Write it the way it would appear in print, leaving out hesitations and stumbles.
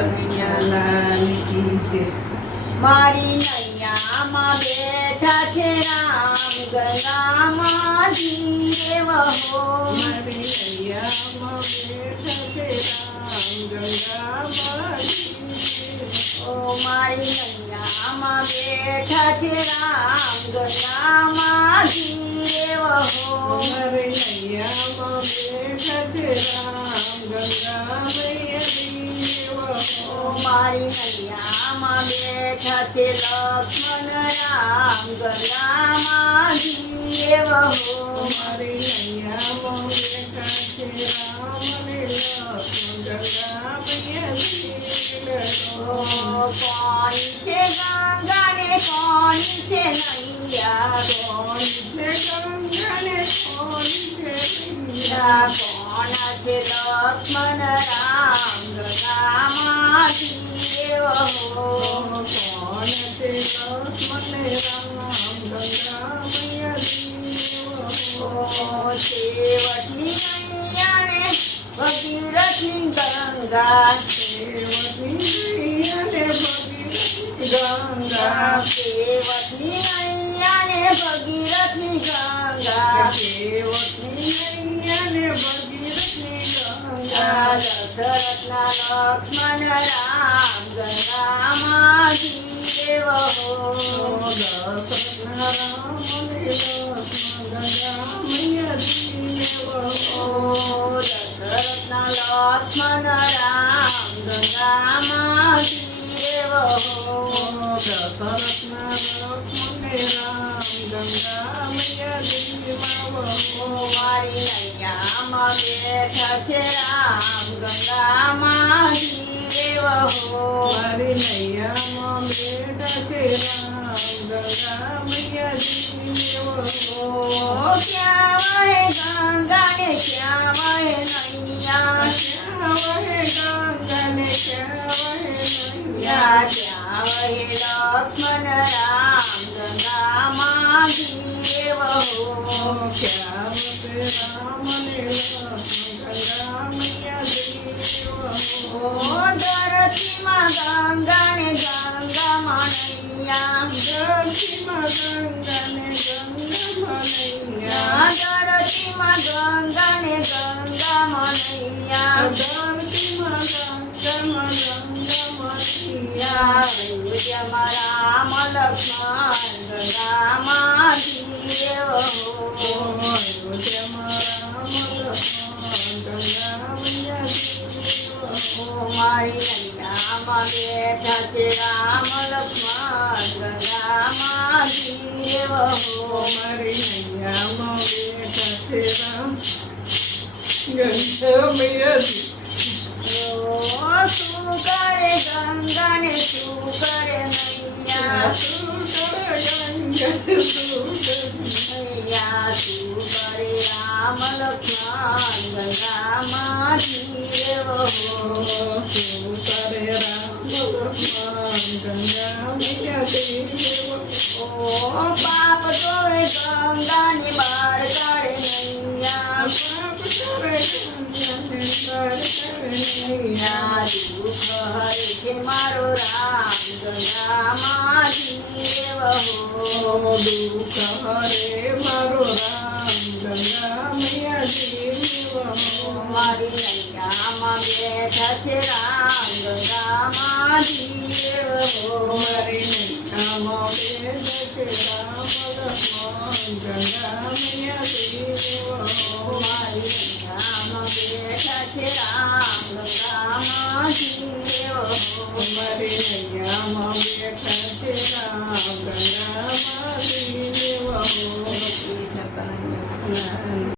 કનૈયાલાલ કી જય। મારી નૈયામાં બેઠા છે રામ ગંગામાં ધીરે વહો। મારી નૈયામાં બેઠા છે રામ ગંગામાં ધીરે ઓ મારી નૈયામાં બેઠા છે રામ ગંગામાં ધીરે વહો। મારી નૈયામાં બેઠા છે રામ ગંગામય ધીરે વહો। મારી નૈયામાં બેઠા છે લક્ષ્મણ રામ ગંગામાં ધીરે વહો। મારી નૈયામાં બેઠા છે રામ અને લક્ષ્મણ ગંગામય ધીરે વહો। કોની છે ગંગા ને કોની છે નૈયા। કોણ છે ગંગા ને કોણ છે નૈયા કોણ છે લક્ષ્મણ રામ ગંગામાં ધીરે વહો। કોણ છે લક્ષ્મણ રામ ગંગામય ધીરે વહો। છેવટની નૈયા ને ભગીરથની ગંગા। સેવની નૈયા ને ભગીરથની ગંગા। છેવટની નૈયા ને ભગીરથની ગંગા। સેવની નૈયા ને ભગીરથની ગંગા। દશરથના લક્ષ્મણ રામ ગંગામાં ધીરે વહો। દશરથના રામ અને લક્ષ્મણ ગંગામય ધીરે વહો। દશરથના લક્ષ્મણ રામ ગંગામાં ધીરે વહો। દશરથના લક્ષ્મણ રામ ગંગામય ધીરે વહો। મારી નૈયામાં બેઠા છે રામ ગંગામાં ધીરે વહો। મારી નૈયામાં બેઠા છે રામ ગંગામય ધીરે વહો। ક્યાં વહે ગંગા ને ક્યાં વહે નૈયા। ક્યાં વહે ગંગા ને ક્યાં વહે યા નૈયા। ક્યાં વહે લક્ષ્મણ રામ ગંગામાં ધીરે વહો। ક્યાં વહે રામ અને લક્ષ્મણ ગંગામય ધીરે વહો। ધરતીમાં ગંગા ને ગંગામાં નૈયા। ધરતીમાં ગંગા ને ગંગામાં નૈયા। ધરતીમાં ગંગા ને ગંગામાં નૈયા। ધરતીમાં ગંગામાં ગંગામાં નૈયા। અયોધ્યામાં રામ લક્ષ્મણ ગંગામાં ધીરે વહો। અયોધ્યામાં રામ લક્ષ્મણ ગંગામય ધીરે વહો। મારી નૈયામાં બેઠા છે રામ લક્ષ્મણ ગંગામાં ધીરે વહો। મારી નૈયામાં બેઠા છે રામ ગંગામય ધીરે શું કરે ગંગા ને શું કરે નૈયા। શું કરે ગંગા શું કરે નૈયા શું કરે રામ લક્ષ્મણ ગંગામાં ધીરે વહો। શું કરે રામ લક્ષ્મણ ગંગામય ધીરે વહો। પાપ તોય ગંગા ની બહાર કાઢે નૈયા। પાપ કરે ગંગાને બહાર કરે નૈયા। દુઃખ હરે છે મારો રામ ગંગામાં ધીરે વહો। દુઃખ હરે મારો રામ ગંગામય ધીરે વહો। મારી નૈયામાં બેઠા છે રામ ગંગામાં ધીરે વહો। મારી નૈયામાં બેઠા છે રામ લક્ષ્મણ ગંગામય ધીરે વહો। મારી